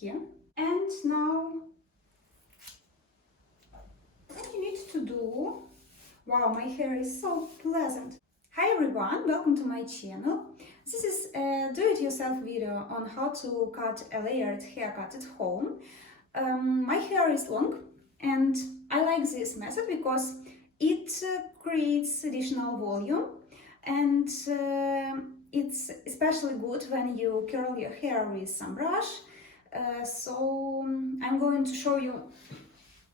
here. And now what you need to do, wow, my hair is so pleasant. Hi everyone, welcome to my channel. This is a do-it-yourself video on how to cut a layered haircut at home. My hair is long and I like this method because it creates additional volume, and it's especially good when you curl your hair with some brush. So I'm going to show you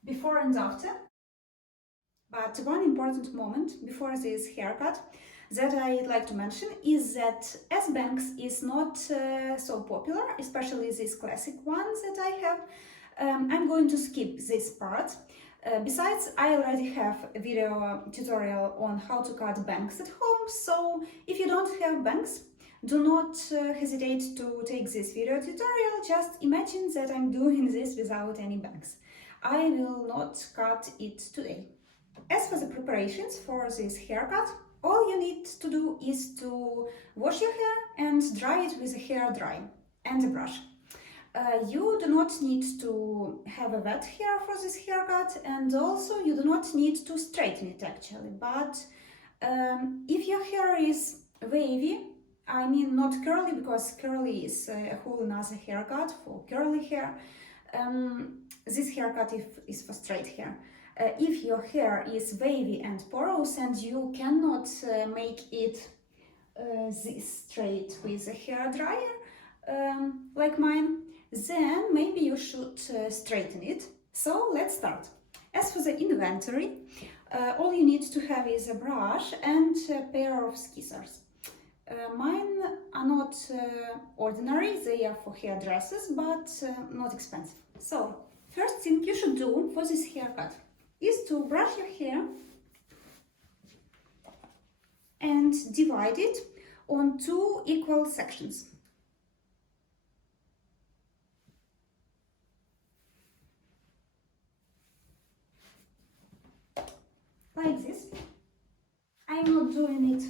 before and after. But one important moment before this haircut that I'd like to mention is that S-bangs is not so popular, especially this classic one that I have. I'm going to skip this part. Besides, I already have a video tutorial on how to cut bangs at home, so if you don't have bangs, do not hesitate to take this video tutorial. Just imagine that I'm doing this without any bangs. I will not cut it today. As for the preparations for this haircut, all you need to do is to wash your hair and dry it with a hair dryer and a brush. You do not need to have a wet hair for this haircut, and also you do not need to straighten it actually. But if your hair is wavy, I mean not curly, because curly is a whole another haircut for curly hair. This haircut is for straight hair. If your hair is wavy and porous and you cannot make it this straight with a hair dryer like mine, then maybe you should straighten it. So let's start. As for the inventory, all you need to have is a brush and a pair of scissors. Mine are not ordinary, they are for hairdressers, but not expensive. So first thing you should do for this haircut is to brush your hair and divide it on 2 equal sections. Like this. I'm not doing it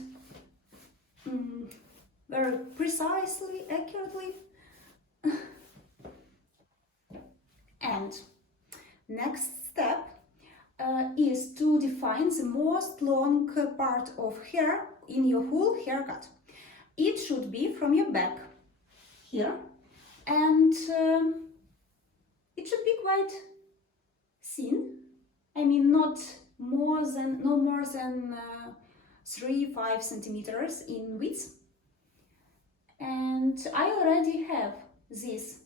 very precisely, accurately. And next step is to define the most long part of hair in your whole haircut. It should be from your back here, and it should be quite thin. I mean, no more than 3-5 centimeters in width. And I already have this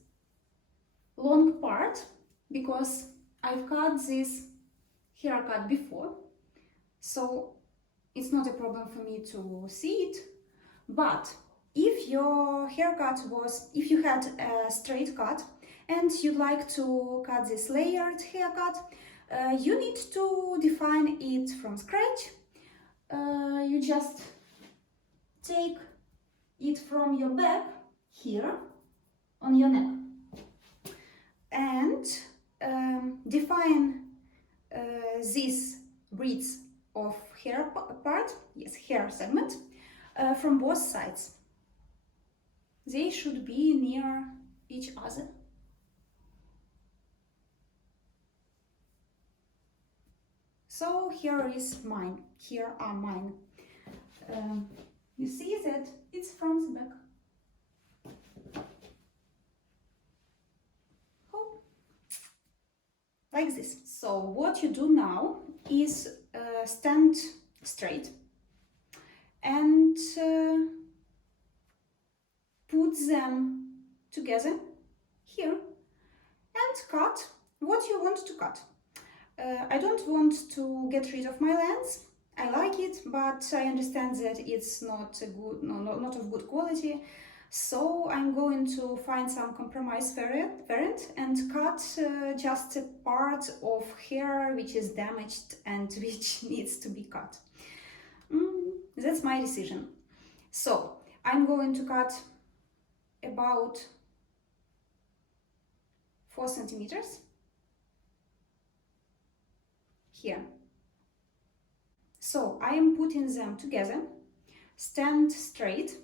long part because I've cut this haircut before, so it's not a problem for me to see it. But if your haircut if you had a straight cut and you'd like to cut this layered haircut, you need to define it from scratch. You just take it from your back here on your neck and define this width of hair part, yes, hair segment, from both sides. They should be near each other. So here is mine. Here are mine. You see that it's from the back. Like this. So what you do now is stand straight and put them together here and cut what you want to cut. I don't want to get rid of my lens. I like it, but I understand that it's not of good quality. So I'm going to find some compromise variant and cut just a part of hair which is damaged and which needs to be cut. That's my decision. So I'm going to cut about 4 centimeters here. So I am putting them together, stand straight,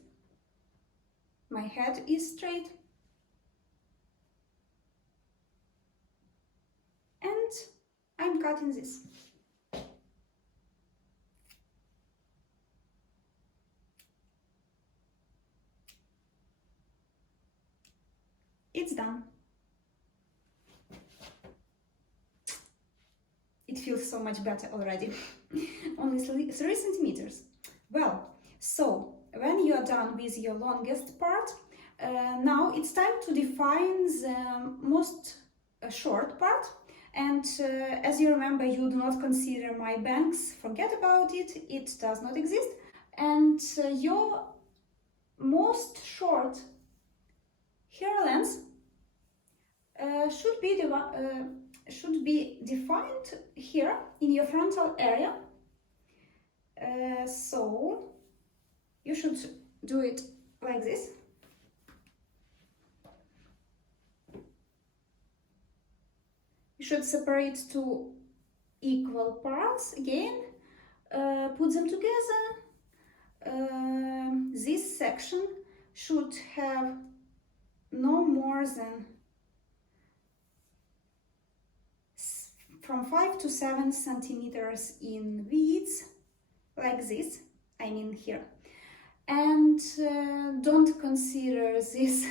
my head is straight, cutting this. It's done. It feels so much better already. Only 3 centimeters. Well, so when you are done with your longest part, now it's time to define the most short part. And as you remember, you do not consider my bangs. Forget about it. It does not exist. And your most short hair length should be defined here in your frontal area. So you should do it like this. You should separate 2 equal parts again, put them together. This section should have no more than from 5 to 7 centimeters in width, like this, I mean here. And don't consider these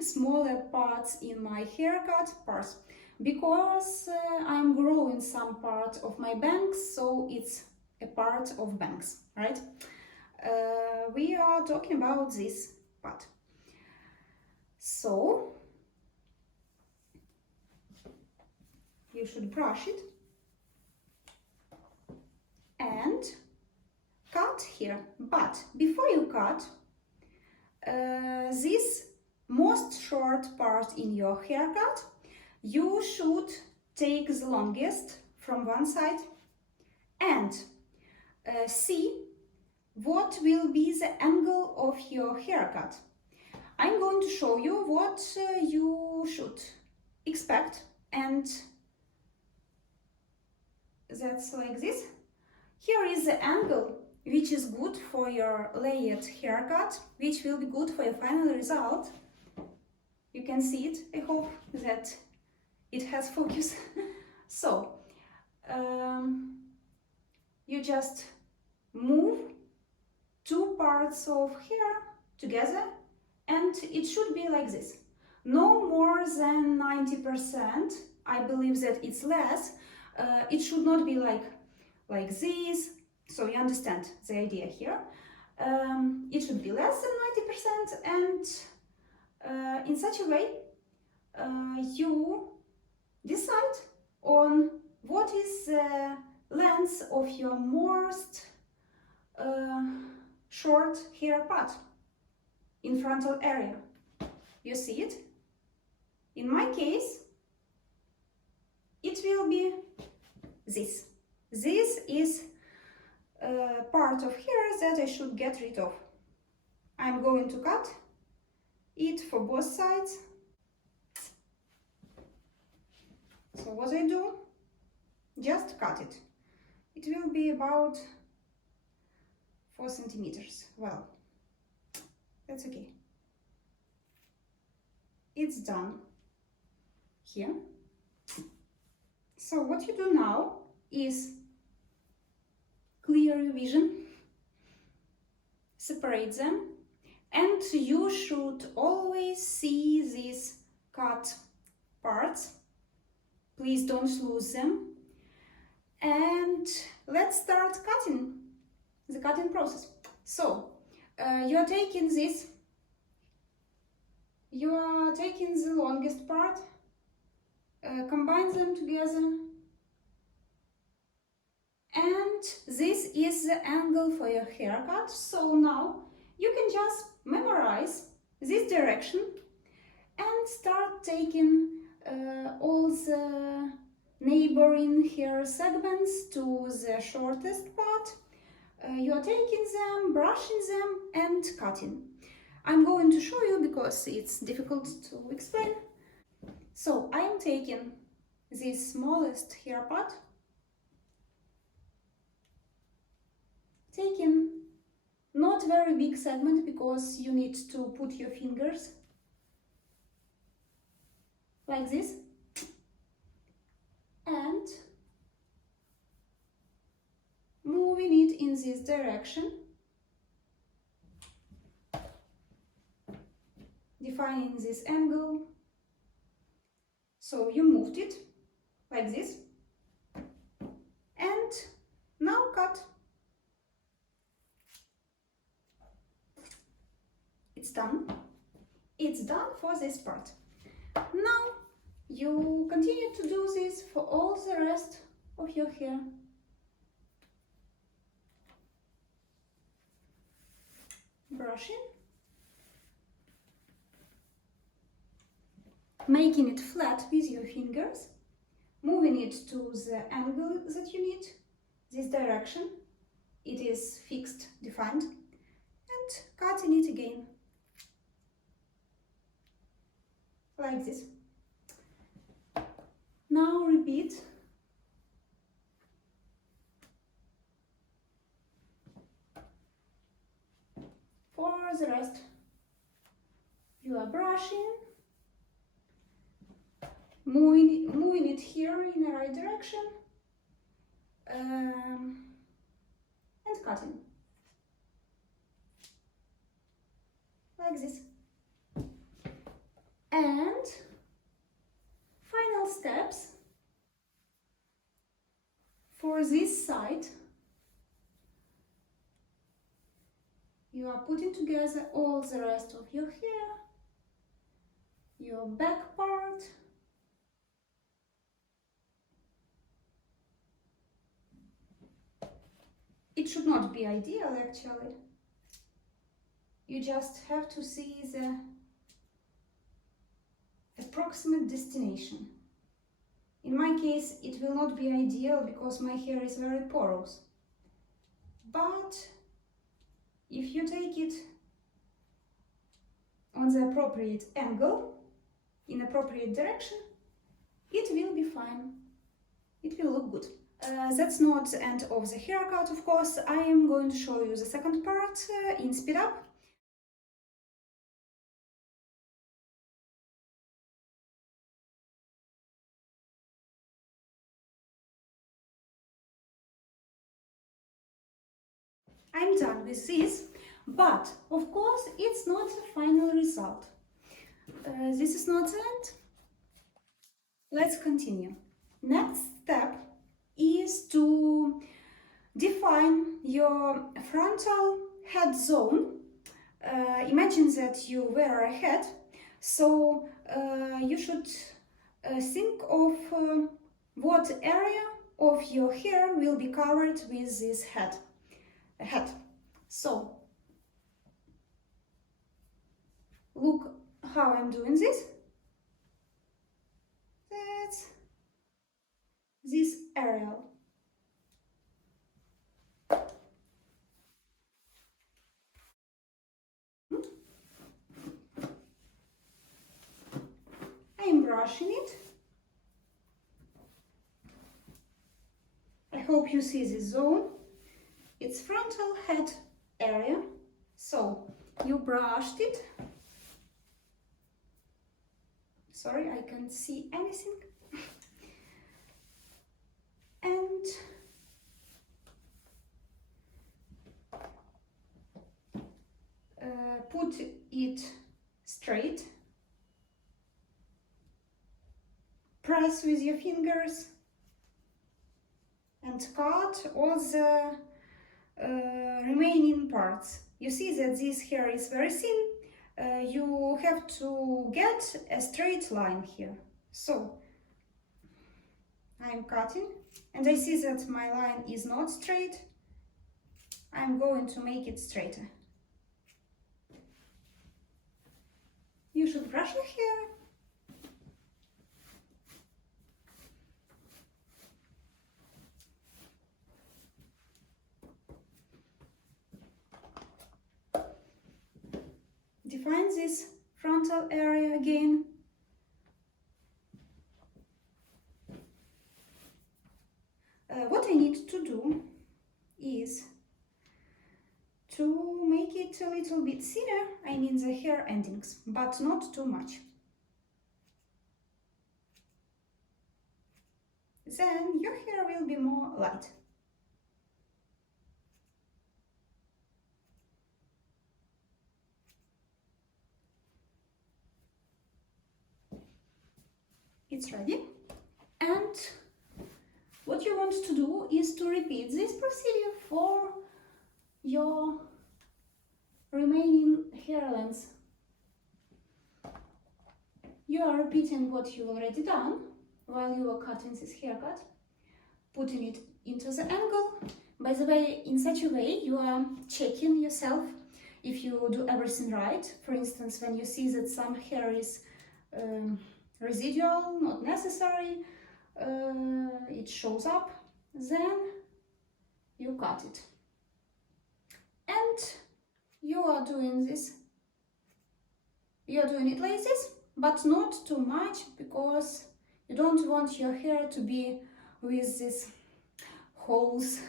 smaller parts in my haircut parts, because I'm growing some part of my bangs, so it's a part of bangs, right? We are talking about this part. So you should brush it and cut here. But before you cut, this most short part in your haircut, you should take the longest from one side and see what will be the angle of your haircut. I'm going to show you what you should expect, and that's like this. Here is the angle which is good for your layered haircut, which will be good for your final result. You can see it. I hope that it has focus. So you just move 2 parts of hair together, and it should be like this. No more than 90%. I believe that it's less. It should not be like this. So you understand the idea here. It should be less than 90%, and in such a way you decide on what is the length of your most short hair part in frontal area. You see it? In my case, it will be this. This is part of hair that I should get rid of. I'm going to cut it for both sides. So what I do, just cut it. It will be about 4 centimeters. Well, that's okay. It's done here. So what you do now is clear your vision, separate them, and you should always see these cut parts. Please don't lose them. And let's start cutting, the cutting process. So you are taking this, you are taking the longest part, combine them together, and this is the angle for your haircut. So now you can just memorize this direction and start taking all the neighboring hair segments to the shortest part. You are taking them, brushing them, and cutting. I'm going to show you because it's difficult to explain. So I am taking this smallest hair part, taking not very big segment because you need to put your fingers like this, and this direction, defining this angle. So you moved it like this, and now cut. It's done. It's done for this part. Now you continue to do this for all the rest of your hair. Brushing, making it flat with your fingers, moving it to the angle that you need, this direction. It is fixed, defined, and cutting it again, like this. Now repeat. For the rest, you are brushing, moving it here in the right direction, and cutting, like this. And final steps for this side. You are putting together all the rest of your hair, your back part, it should not be ideal actually. You just have to see the approximate destination. In my case, it will not be ideal because my hair is very porous. But if you take it on the appropriate angle, in appropriate direction, it will be fine. It will look good. That's not the end of the haircut, of course. I am going to show you the second part in speed up. I'm done with this, but of course it's not the final result. This is not the end. Let's continue. Next step is to define your frontal head zone. Imagine that you wear a hat, so you should think of what area of your hair will be covered with this hat. So look how I'm doing this. That's this area. I'm brushing it. I hope you see this zone. It's frontal head area. So you brushed it. Sorry, I can't see anything. And put it straight. Press with your fingers and cut all the remaining parts. You see that this hair is very thin. You have to get a straight line here. So I'm cutting and I see that my line is not straight. I'm going to make it straighter. You should brush your hair. Define this frontal area again. What I need to do is to make it a little bit thinner. I mean the hair endings, but not too much. Then your hair will be more light. it's ready. And what you want to do is to repeat this procedure for your remaining hair lengths. You are repeating what you already done while you are cutting this haircut, putting it into the angle. By the way, in such a way you are checking yourself if you do everything right. For instance, when you see that some hair is residual, not necessary, it shows up, then you cut it. And you are doing this. You are doing it like this, but not too much, because you don't want your hair to be with these holes.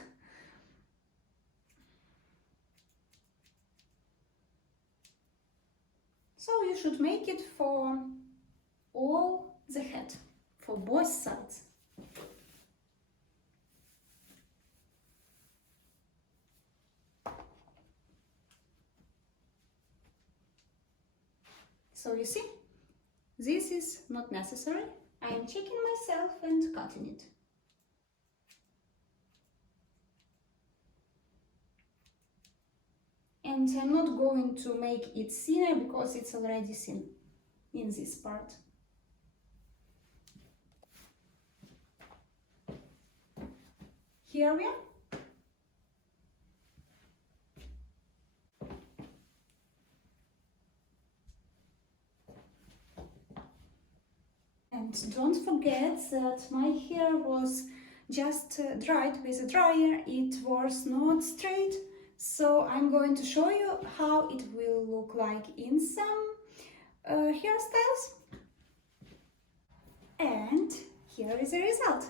So you should make it for all the head, for both sides. So you see, this is not necessary. I am checking myself and cutting it. And I'm not going to make it thinner because it's already thin in this part. Here we are. And don't forget that my hair was just dried with a dryer. It was not straight. So I'm going to show you how it will look like in some hairstyles. And here is the result.